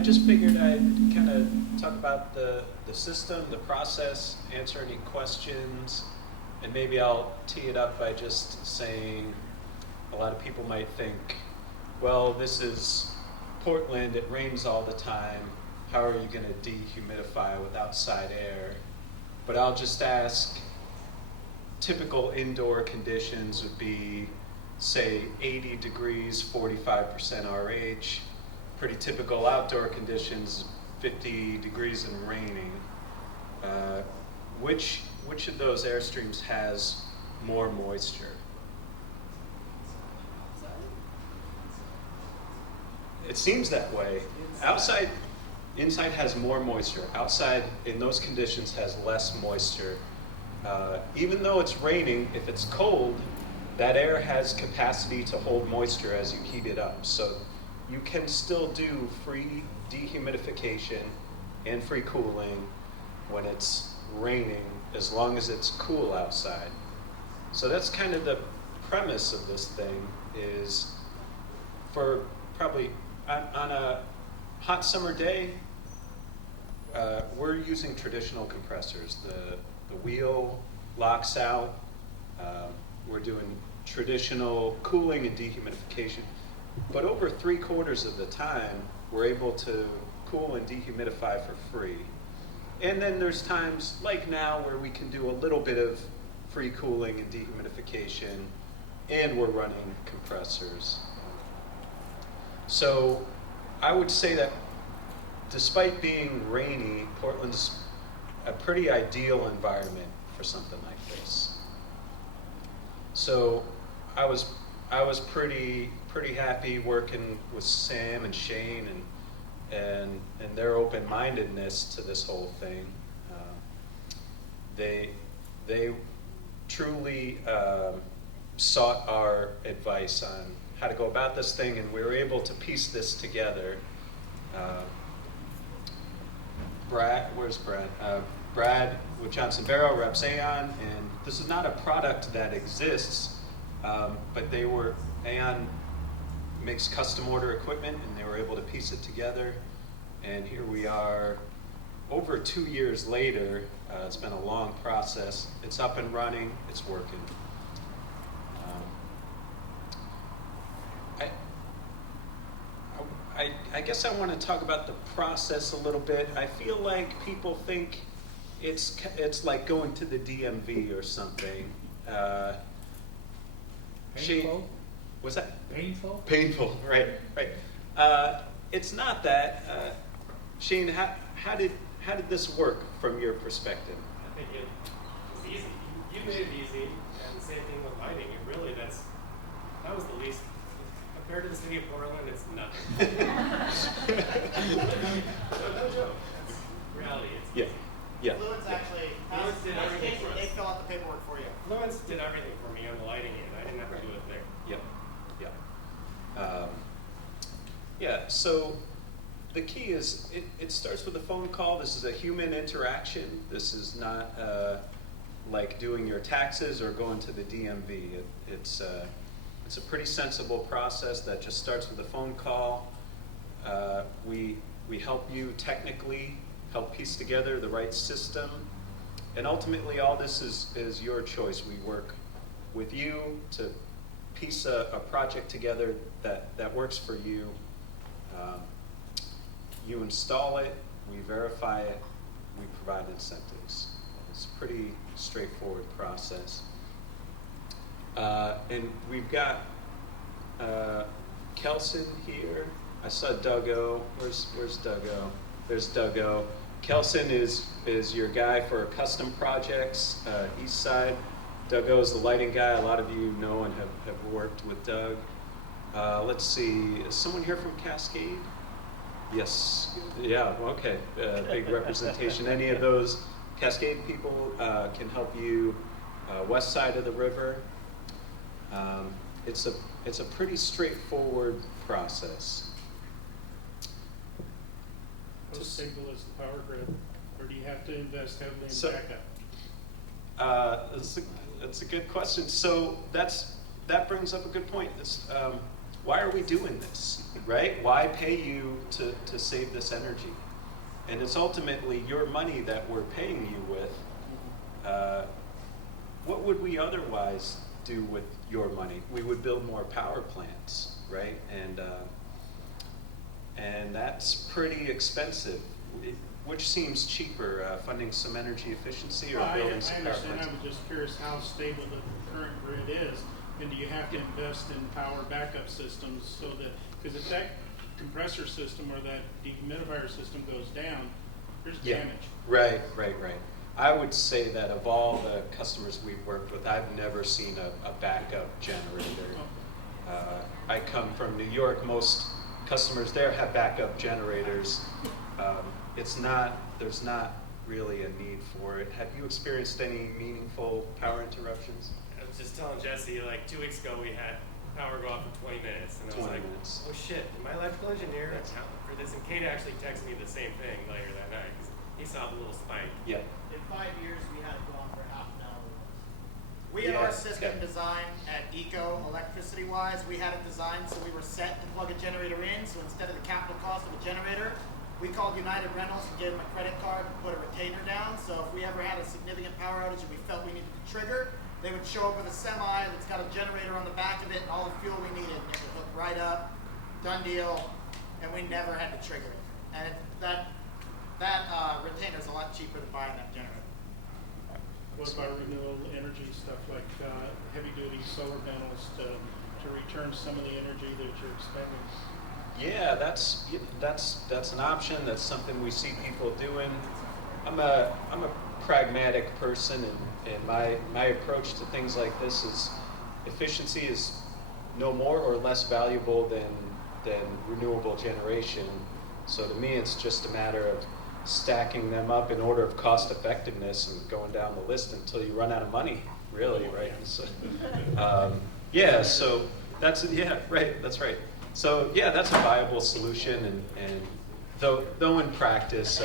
I just figured I'd kind of talk about the system, the process, answer any questions, and maybe I'll tee it up by just saying a lot of people might think, well, this is Portland, it rains all the time. How are you going to dehumidify with outside air? But I'll just ask, typical indoor conditions would be, say, 80 degrees, 45% RH. Pretty typical outdoor conditions, 50 degrees and raining. Which of those airstreams has more moisture? It seems that way. Inside has more moisture. Outside, in those conditions, has less moisture. Even though it's raining, if it's cold, that air has capacity to hold moisture as you heat it up. So you can still do free dehumidification and free cooling when it's raining, as long as it's cool outside. So that's kind of the premise of this thing, is for probably on a hot summer day, we're using traditional compressors. The wheel locks out. We're doing traditional cooling and dehumidification. But over 3/4 of the time, we're able to cool and dehumidify for free. And then there's times like now where we can do a little bit of free cooling and dehumidification, and we're running compressors. So I would say that despite being rainy, Portland's a pretty ideal environment for something like this. So I was pretty happy working with Sam and Shane and their open-mindedness to this whole thing. They truly sought our advice on how to go about this thing, and we were able to piece this together. Where's Brad? Brad with Johnson Barrow reps Aon, and this is not a product that exists, but Aon makes custom order equipment, and they were able to piece it together. And here we are, over 2 years later. It's been a long process. It's up and running. It's working. I guess I want to talk about the process a little bit. I feel like people think it's like going to the DMV or something. Painful? What's that? Painful? Painful, right. It's not that. Shane, how did this work from your perspective? I think it was easy. You made it easy, and the same thing with lighting. That was the least. Compared to the city of Portland, it's nothing. No joke. That's reality. It's easy. Yeah. Fluence actually, Fluence did everything for us. they fill out the paperwork for you. Fluence did everything for me on the lighting end. I didn't have to do a thing. Yeah. So the key is it starts with a phone call. This is a human interaction. This is not like doing your taxes or going to the DMV. It's a pretty sensible process that just starts with a phone call. We help you technically help piece together the right system, and ultimately all this is your choice. We work with you to piece a project together that works for you. You install it, we verify it, we provide incentives. It's a pretty straightforward process. And we've got Kelson here. I saw Dougo. Where's Dougo? There's Dougo. Kelson is your guy for custom projects, East Side. Dougo is the lighting guy. A lot of you know and have worked with Doug. Let's see, is someone here from Cascade? Yes, yeah, okay, big representation. Any of those Cascade people can help you west side of the river. It's a pretty straightforward process. How stable is the power grid, or do you have to invest heavily in backup? That's a good question. So that brings up a good point. why are we doing this, right? Why pay you to save this energy? And it's ultimately your money that we're paying you with. What would we otherwise do with your money? We would build more power plants, right? And that's pretty expensive. Which seems cheaper, funding some energy efficiency or Well, building some I power understand, plants? I was just curious how stable the current grid is, and do you have to invest in power backup systems so that, because if that compressor system or that dehumidifier system goes down, there's Yeah. damage. Right. I would say that of all the customers we've worked with, I've never seen a backup generator. I come from New York. Most customers there have backup generators. There's not really a need for it. Have you experienced any meaningful power interruptions? I was just telling Jesse, like 2 weeks ago, we had power go off for 20 minutes. And I was 20 like, minutes. oh shit, did my electrical engineer account for this? And Kate actually texted me the same thing later that night, because he saw the little spike. Yeah. In 5 years, we had it go on for half an hour. We had Yeah, our system yeah. designed at Eco, electricity-wise, we had it designed so we were set to plug a generator in, so instead of the capital cost of a generator, we called United Rentals and gave them a credit card and put a retainer down, so if we ever had a significant power outage and we felt we needed to trigger, they would show up with a semi that's got a generator on the back of it and all the fuel we needed, and it would hook right up, done deal, and we never had to trigger it. And that retainer's a lot cheaper than buying that generator. What about renewable energy stuff like heavy-duty solar panels to return some of the energy that you're expending? Yeah, that's an option. That's something we see people doing. I'm a pragmatic person, and my approach to things like this is efficiency is no more or less valuable than renewable generation. So to me, it's just a matter of stacking them up in order of cost effectiveness and going down the list until you run out of money, really, right? So, yeah, so that's right. So yeah, that's a viable solution, and though in practice,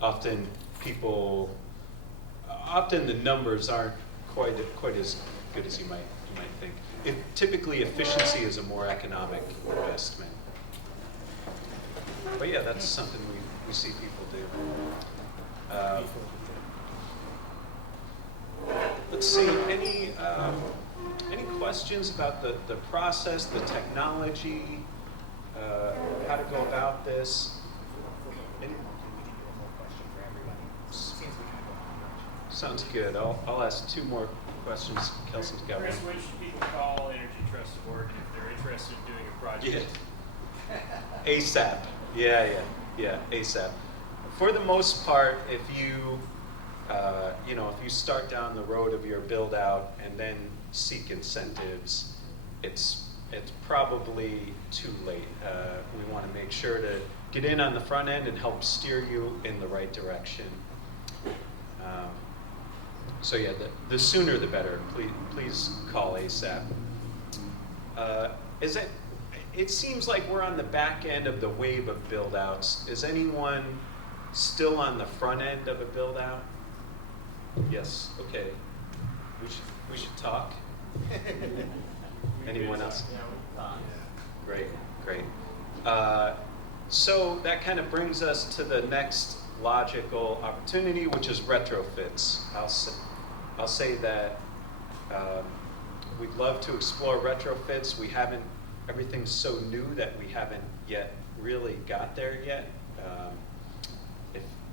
often the numbers aren't quite as good as you might think. Typically, efficiency is a more economic investment. But yeah, that's something we see people do. Let's see, any questions about the process, the technology, how to go about this? Sounds good. I'll ask 2 more questions. Kelsey's got Chris, one. when should people call Energy Trust to work if they're interested in doing a project? Yeah. ASAP. Yeah, ASAP. For the most part, if you start down the road of your build out and then seek incentives, it's probably too late. We want to make sure to get in on the front end and help steer you in the right direction. So yeah, the sooner the better. Please call ASAP. It seems like we're on the back end of the wave of build outs. Is anyone still on the front end of a build out? Yes, okay. We should talk. Anyone else? Great. So that kind of brings us to the next logical opportunity, which is retrofits. I'll say that we'd love to explore retrofits. Everything's so new that we haven't yet really got there yet.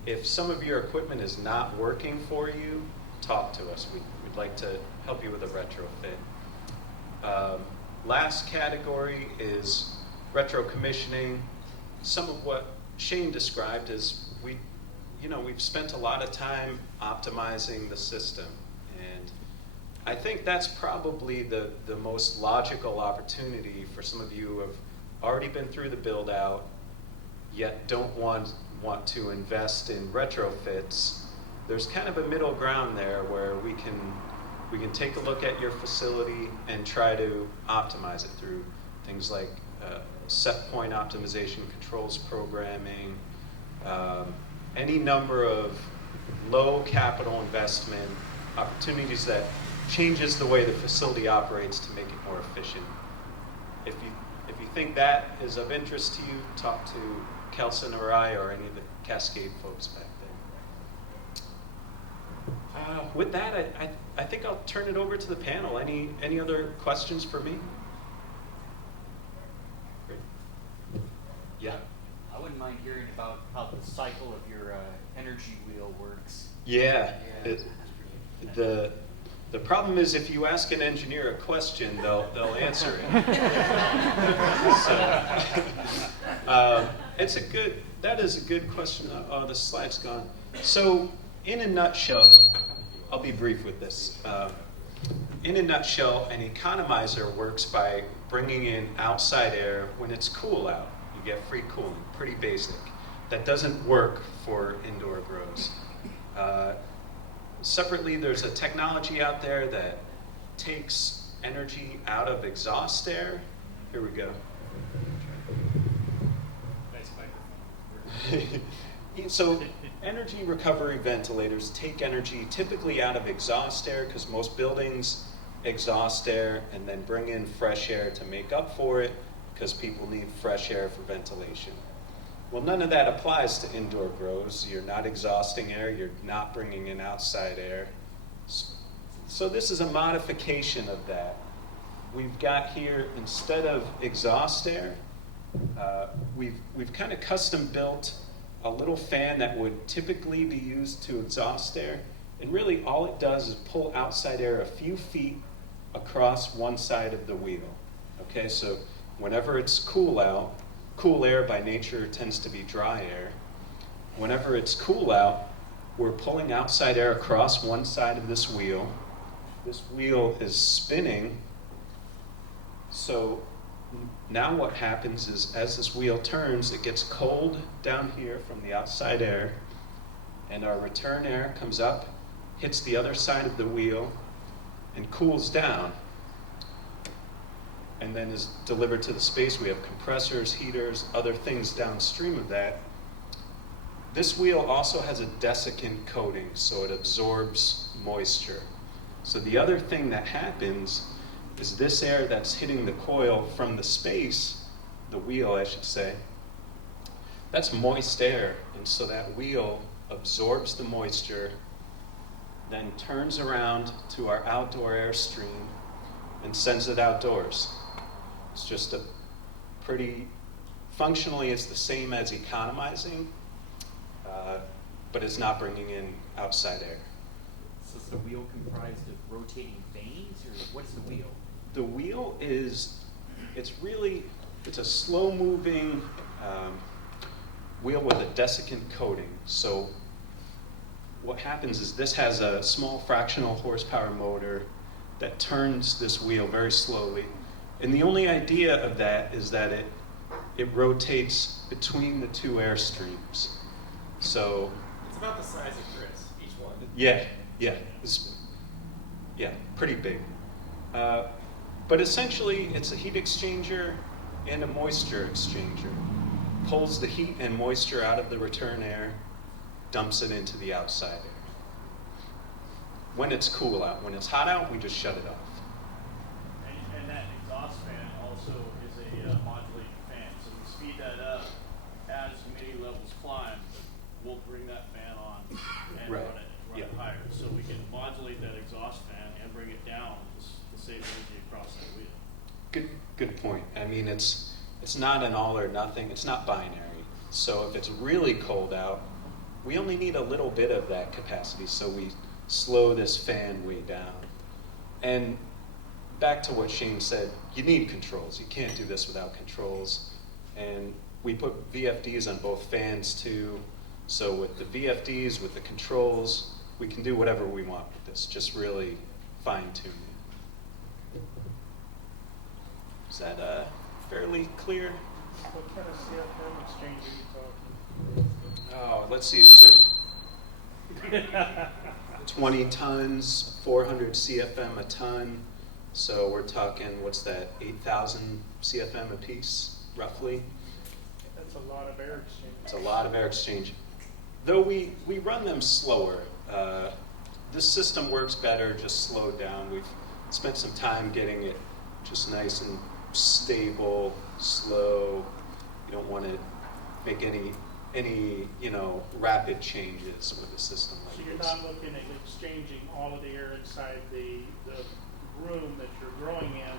If some of your equipment is not working for you, talk to us. We'd like to help you with a retrofit. Last category is retro commissioning. Some of what Shane described is we've spent a lot of time optimizing the system, and I think that's probably the most logical opportunity for some of you who have already been through the build out, yet don't want to invest in retrofits. There's kind of a middle ground there where we can take a look at your facility and try to optimize it through things like set point optimization, controls programming, any number of low capital investment opportunities that changes the way the facility operates to make it more efficient. if you think that is of interest to you, talk to Kelson or I or any of the Cascade folks back there. With that, I think I'll turn it over to the panel. Any other questions for me? Great. Yeah. I wouldn't mind hearing about how the cycle of your energy wheel works. Yeah. Yeah. The problem is if you ask an engineer a question, they'll answer it. That is a good question. Oh, the slide's gone. So in a nutshell, I'll be brief with this. In a nutshell, an economizer works by bringing in outside air when it's cool out. You get free cooling, pretty basic. That doesn't work for indoor grows. Separately, there's a technology out there that takes energy out of exhaust air. Here we go. Nice microphone. So energy recovery ventilators take energy typically out of exhaust air because most buildings exhaust air and then bring in fresh air to make up for it because people need fresh air for ventilation. Well, none of that applies to indoor grows. You're not exhausting air, you're not bringing in outside air. So this is a modification of that. We've got here, instead of exhaust air, we've kind of custom built a little fan that would typically be used to exhaust air. And really all it does is pull outside air a few feet across one side of the wheel. Okay, so whenever it's cool out, cool air by nature tends to be dry air. Whenever it's cool out, we're pulling outside air across one side of this wheel. This wheel is spinning. So now what happens is as this wheel turns, it gets cold down here from the outside air, and our return air comes up, hits the other side of the wheel, and cools down, and then is delivered to the space. We have compressors, heaters, other things downstream of that. This wheel also has a desiccant coating, so it absorbs moisture. So the other thing that happens is this air that's hitting the coil from the space, the wheel I should say, that's moist air, and so that wheel absorbs the moisture, then turns around to our outdoor air stream and sends it outdoors. It's just a pretty, functionally it's the same as economizing, but it's not bringing in outside air. So is the wheel comprised of rotating vanes, or what is the wheel? The wheel is, it's a slow moving wheel with a desiccant coating. So what happens is this has a small fractional horsepower motor that turns this wheel very slowly. And the only idea of that is that it rotates between the two air streams. So It's about the size of Chris, each one. yeah, pretty big. But essentially, it's a heat exchanger and a moisture exchanger. Pulls the heat and moisture out of the return air, dumps it into the outside air. When it's cool out. When it's hot out, we just shut it off. And that exhaust fan also is a modulating fan, so we speed that up as humidity levels climb. We'll bring that fan on and Right. run it Yeah. higher, so we can modulate that exhaust fan and bring it down to save energy across that wheel. Good point. I mean, it's not an all or nothing. It's not binary. So if it's really cold out, we only need a little bit of that capacity, so we slow this fan way down. And back to what Shane said, you need controls. You can't do this without controls. And we put VFDs on both fans too. So with the VFDs, with the controls, we can do whatever we want with this, just really fine tune it. Is that fairly clear? What kind of CFM exchange are you talking? Oh, let's see, these are 20 tons, 400 CFM a ton. So we're talking, what's that, 8,000 CFM a piece, roughly? That's a lot of air exchange. It's a lot of air exchange. Though we run them slower. This system works better just slowed down. We've spent some time getting it just nice and stable, slow. You don't want to make any rapid changes with a system like So you're this. not looking at exchanging all of the air inside the room that you're growing in.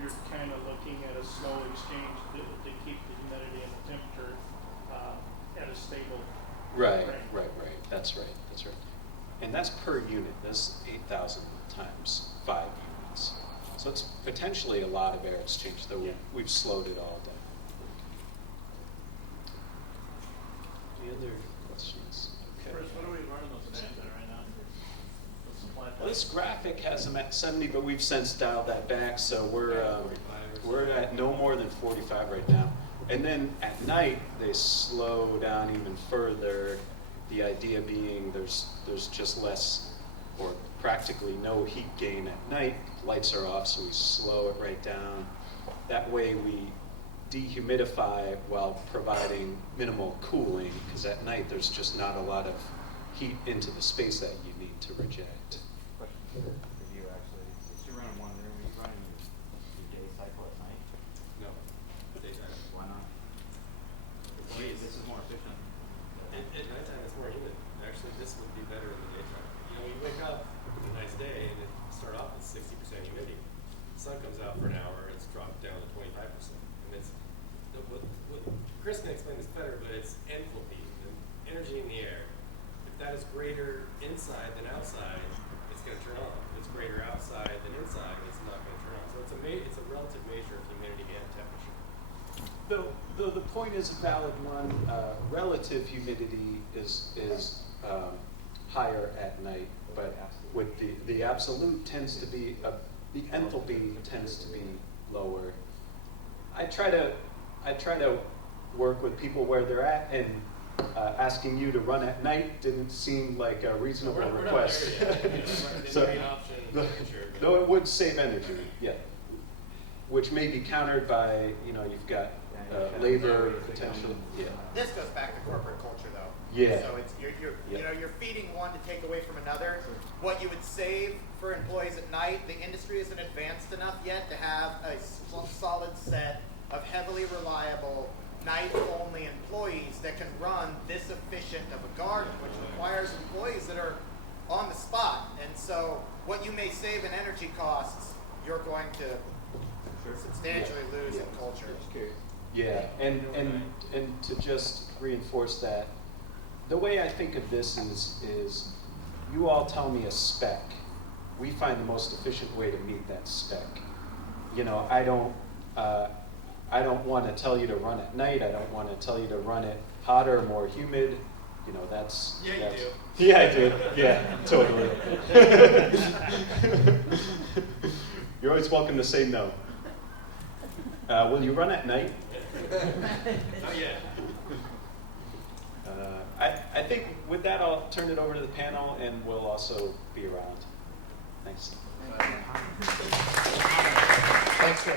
You're kind of looking at a slow exchange to keep the humidity and the temperature at a stable. Right. Right. That's right. And that's per unit. That's 8,000 times 5 units. So it's potentially a lot of air exchange, though Yeah. we've slowed it all down. Any other questions? Okay. Chris, what are we running those fans at right now? What's the flat Well, this graphic has them at 70, but we've since dialed that back, so we're at no more than 45 right now. And then at night, they slow down even further. The idea being there's just less or practically no heat gain at night. Lights are off, so we slow it right down. That way we dehumidify while providing minimal cooling, because at night there's just not a lot of heat into the space that you need to reject. Question for you, actually. Since you're running one room, are you running your day cycle at night? No, daytime. Why not? This is more efficient. At nighttime, it's more humid. Actually, this would be better in the daytime. You know, you wake up, it's a nice day, and it start off with 60% humidity. The sun comes out for an hour, it's dropped down to 25%. And it's, what Chris can explain this better, but it's enthalpy, the energy in the air. If that is greater inside than outside, it's going to turn on. If it's greater outside than inside, it's not going to turn on. So it's a relative measure of humidity and temperature. Though the point is a valid one, relative humidity is higher at night, but with the absolute tends to be, the enthalpy tends to be lower. I try to work with people where they're at, and asking you to run at night didn't seem like a reasonable We're not request. there yet. It So, may be an option in the future, but- though it would save energy, yeah. Which may be countered by, you've got labor potential, yeah. This goes back to corporate culture, though. Yeah. So it's Yeah. you're feeding one to take away from another. What you would save for employees at night, the industry isn't advanced enough yet to have a solid set of heavily reliable night-only employees that can run this efficient of a garden, which requires employees that are on the spot. And so, what you may save in energy costs, you're going to substantially lose in culture. Yeah, and to just reinforce that, the way I think of this is you all tell me a spec. We find the most efficient way to meet that spec. I don't want to tell you to run at night. I don't want to tell you to run it hotter, more humid. That's... Yeah, you that's, do. Yeah, I do. Yeah, totally. You're always welcome to say no. Will you run at night? Not yet. I think with that, I'll turn it over to the panel, and we'll also be around. Thanks. Thanks, Chris.